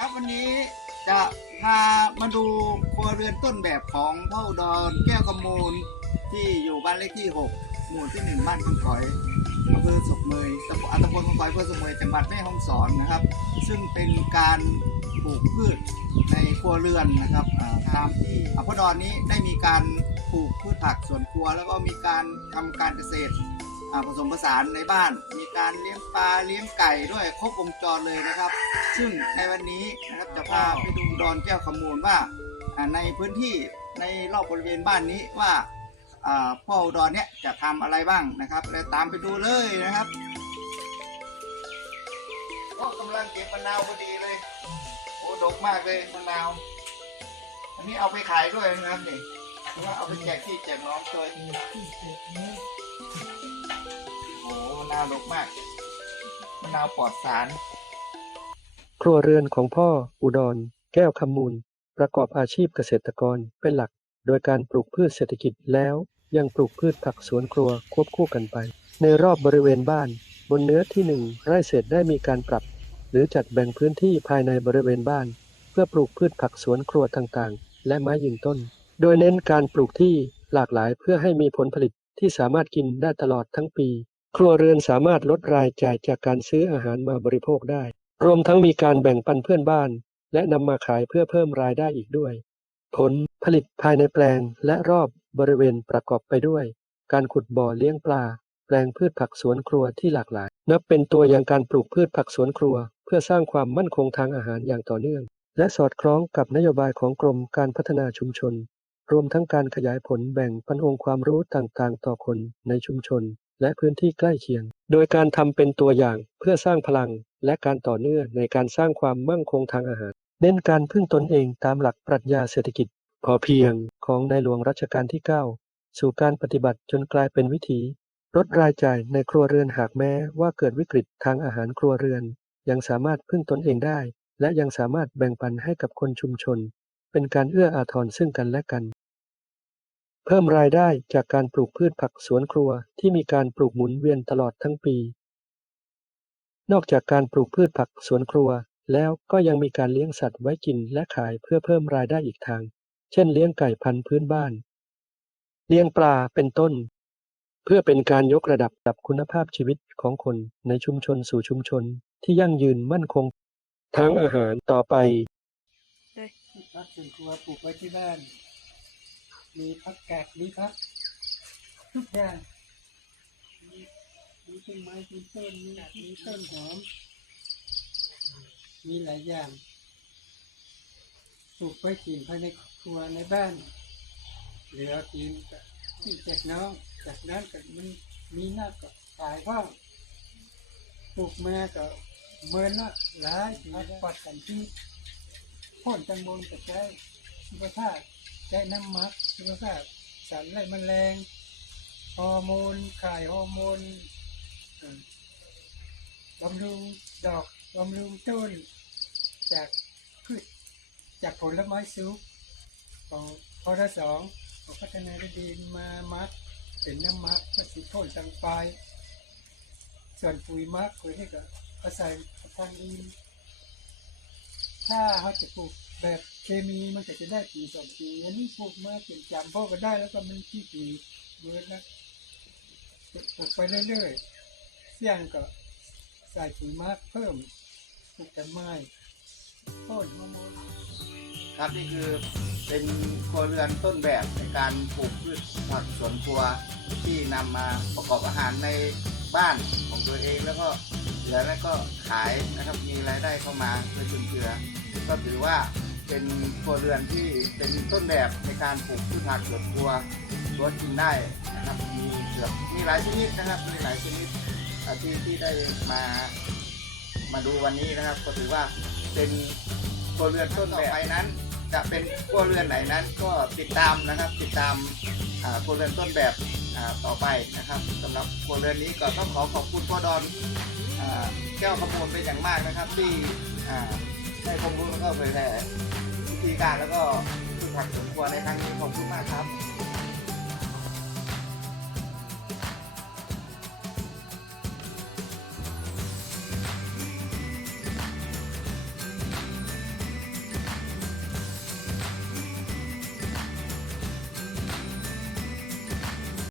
ครับวันนี้จะพามาดูครัวเรือนต้นแบบของพ่ออุดรแก้วกำมูลที่อยู่บ้านเลขที่ 6 หมู่ที่ 1 บ้านคำขอยอำเภอศกเมยตำบลอ่าตำบลคำขอยอำเภอศกเมยจังหวัดแม่ฮ่องสอนนะครับ ซึ่งเป็นการปลูกพืชในครัวเรือนนะครับตามที่อ่าพ่อดอนนี้ได้มีการปลูกพืชผักสวนครัว แล้วก็มีการทำการเกษตร ผสมผสานในบ้าน มีการเลี้ยงปลาเลี้ยงไก่ด้วยครบวงจรเลยนะครับ ซึ่งในวันนี้นะครับจะพาไปดูดอนแก้วขมูลว่าในพื้นที่ในรอบบริเวณบ้านนี้ว่าพ่ออุดรเนี่ยจะทำอะไรบ้างนะครับแล้วตามไปดูเลยนะครับก็กำลังเก็บมะนาวพอดีเลยโอ้ดกมากเลยมะนาว อันนี้เอาไปขายด้วยนะครับนี่ว่าเอาไปแจกพี่แจกน้องเคยาวดกมากมะนาวปลอดสาร ครัวเรือนของพ่อ อุดร แก้วคำมูล ประกอบอาชีพเกษตรกรเป็นหลัก โดยการปลูกพืชเศรษฐกิจแล้ว ยังปลูกพืชผักสวนครัวควบคู่กันไป ในรอบบริเวณบ้าน บนเนื้อที่หนึ่งไร่เศษได้มีการปรับ หรือจัดแบ่งพื้นที่ภายในบริเวณบ้าน เพื่อปลูกพืชผักสวนครัวต่างๆ และไม้ยืนต้น โดยเน้นการปลูกที่หลากหลายเพื่อให้มีผลผลิตที่สามารถกินได้ตลอดทั้งปี ครัวเรือนสามารถลดรายจ่ายจากการซื้ออาหารมาบริโภคได้ รวมทั้งมีการแบ่งปันเพื่อนบ้าน และนำมาขายเพื่อเพิ่มรายได้อีกด้วย ผลผลิตภายในแปลงและรอบบริเวณประกอบไปด้วย การขุดบ่อเลี้ยงปลา แปลงพืชผักสวนครัวที่หลากหลาย นับเป็นตัวอย่างการปลูกพืชผักสวนครัว เพื่อสร้างความมั่นคงทางอาหารอย่างต่อเนื่อง และสอดคล้องกับนโยบายของกรมการพัฒนาชุมชน รวมทั้งการขยายผลแบ่งปันองค์ความรู้ต่างๆ ต่อคนในชุมชน และพื้นที่ใกล้เคียง โดยการทำเป็นตัวอย่างเพื่อสร้างพลังและการต่อเนื่องในการสร้างความมั่งคงทางอาหาร เน้นการพึ่งตนเองตามหลักปรัชญาเศรษฐกิจ พอเพียงของในหลวงรัชกาลที่ 9 สู่การปฏิบัติจนกลายเป็นวิถีลดรายจ่ายในครัวเรือนหากแม้ว่าเกิดวิกฤตทางอาหารครัวเรือน ยังสามารถพึ่งตนเองได้ และยังสามารถแบ่งปันให้กับคนชุมชน เป็นการเอื้ออาทรซึ่งกันและกัน เพิ่มรายได้จากการปลูกพืชผักสวนครัวที่มีการปลูกหมุนเวียนตลอดทั้งปี นอกจากการปลูกพืชผักสวนครัว แล้วก็ยังมีการเลี้ยงสัตว์ไว้กินและขายเพื่อเพิ่มรายได้อีกทาง เช่นเลี้ยงไก่พันธุ์พื้นบ้าน เลี้ยงปลาเป็นต้น เพื่อเป็นการยกระดับดับคุณภาพชีวิตของคนในชุมชนสู่ชุมชนที่ยั่งยืนมั่นคงทางอาหารต่อไปพักสวนครัวปลูกไว้ที่บ้าน มีพักกาดมีพักทุกอย่างมีมีต้นไม้มีต้นมีมีต้นหอม มีหลายอย่างปลูกไว้กินภายในครัวในบ้าน เหลือกินที่แจกน้องจากนั้นก็มันมีหน้าก็ขายบ้าปลูกมาก็เมินละหลายปัดกันที่พ่นจังบนกับใช้สุขภาพ ใช้น้ำมักสุขภาพสารไล่แมลงฮอร์โมนขายฮอร์โมนบำรุงดอกบำรุงต้น จากพืชจากผลไม้สุกของพอทสองของพัฒนาดินมามักเป็นน้ำมักมาสิพ่นทางปลายส่วนปุ๋ยมักปุ๋ยนี่ก็อาศัยทางดินถ้าเขาจะปลูก แบบเคมีมันก็จะได้ปีสองปีอันนี้ปลูกมาเป็นจำพ่อก็ได้แล้วก็มันที่ปีเบิร์ดนะปลูกไปเรื่อยๆเสี่ยงก็ใส่ปุ๋ยมากเพิ่มปลูกแต่ไม้ต้นมะม่วงครับนี่คือเป็นครัวเรือนต้นแบบในการปลูกพืชผักสวนครัวที่นำมาประกอบอาหารในบ้านของตัวเองแล้วก็เหลือแล้วก็ขายนะครับมีรายได้เข้ามาเพื่อจุนเจือก็ถือว่า เป็นครัวเรือนที่เป็นต้นแบบในการปลูกพืชผักสวนครัวรสกินได้นะครับมีเกือบมีหลายชนิดนะครับมีหลายชนิดที่ที่ได้มามาดูวันนี้นะครับ ก็ถือว่าเป็นครัวเรือนต้นแบบไปนั้น จะเป็นครัวเรือนไหนนั้น ก็ติดตามนะครับติดตามอ่าครัวเรือนต้นแบบต่อไปนะครับสำหรับครัวเรือนนี้ก็ต้องขอขอบคุณพ่อดอนแก้วขมูลเป็นอย่างมากนะครับที่ ให้ความรู้แล้วก็เผยแพร่วิธีการแล้วก็ฝึกหัดสมควรในครั้งนี้ขอบคุณมากครับ